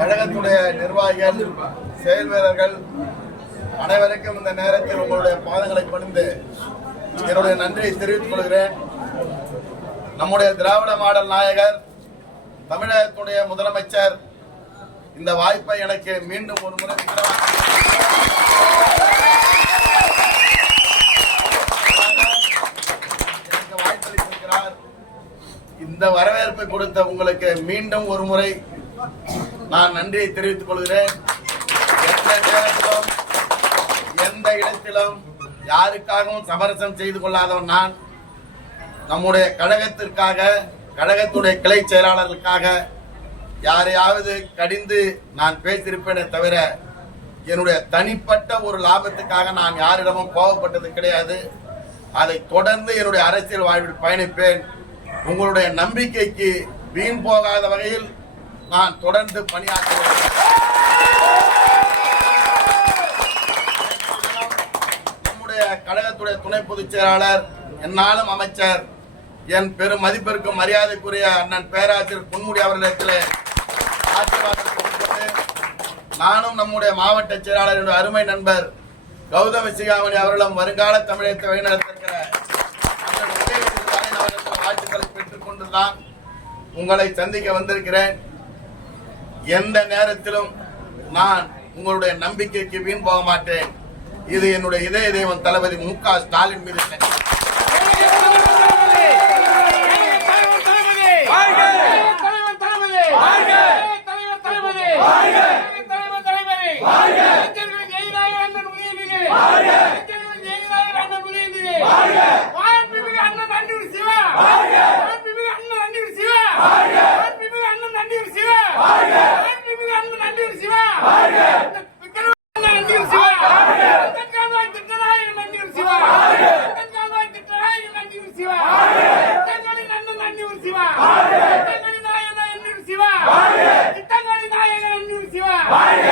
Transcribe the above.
கழகத்துடைய நிர்வாகிகள், செயல் வீரர்கள் அனைவருக்கும் இந்த நேரத்தில் உங்களுடைய பாதங்களை பணிந்து என்னுடைய நன்றியை தெரிவித்துக் கொள்கிறேன். நம்முடைய திராவிட மாடல் நாயகர், தமிழகத்துடைய முதலமைச்சர் இந்த வாய்ப்பை எனக்கு மீண்டும் ஒரு முறை வாய்ப்பளித்திருக்கிறார். இந்த வரவேற்பை கொடுத்த உங்களுக்கு மீண்டும் ஒரு முறை நான் நன்றியை தெரிவித்துக் கொள்கிறேன். எந்த நேரத்திலும் எந்த இடத்திலும் யாருக்காகவும் சமரசம் செய்து கொள்ளாதவன் நான். நம்முடைய கழகத்திற்காக, கழகத்துடைய கிளை செயலாளர்களுக்காக யாரையாவது கடிந்து நான் பேசியிருப்பேனே தவிர என்னுடைய தனிப்பட்ட ஒரு லாபத்துக்காக நான் யாரிடமும் கோபப்பட்டது கிடையாது. அதை தொடர்ந்து என்னுடைய அரசியல் வாழ்வில் பயணிப்பேன். உங்களுடைய நம்பிக்கைக்கு வீண் போகாத வகையில் நான் தொடர்ந்து பணியாற்றுவேன். நம்முடைய கழகத்துடைய துணை பொதுச் செயலாளர், என்னாலும் அமைச்சர், என் பெரும் மதிப்பிற்கும் மரியாதைக்குரிய அண்ணன் பேராசிரியர் பொன்முடி அவர்களிடத்தில் ஆசீர்வாதம் கொடுத்து, நானும் நம்முடைய மாவட்ட செயலாளருடைய அருமை நண்பர் கௌதம சிகாமணி அவர்களும் வருங்கால தமிழகத்தை வழிநடத்திருக்கிற வாழ்த்துக்களை பெற்றுக் கொண்டுதான் உங்களை சந்திக்க வந்திருக்கிறேன். எந்த நேரத்திலும் நான் உங்களுடைய நம்பிக்கைக்கு வீண் போக மாட்டேன். இது என்னுடைய இதய தெய்வம் தளபதி மு.க. ஸ்டாலின் மீது Bye.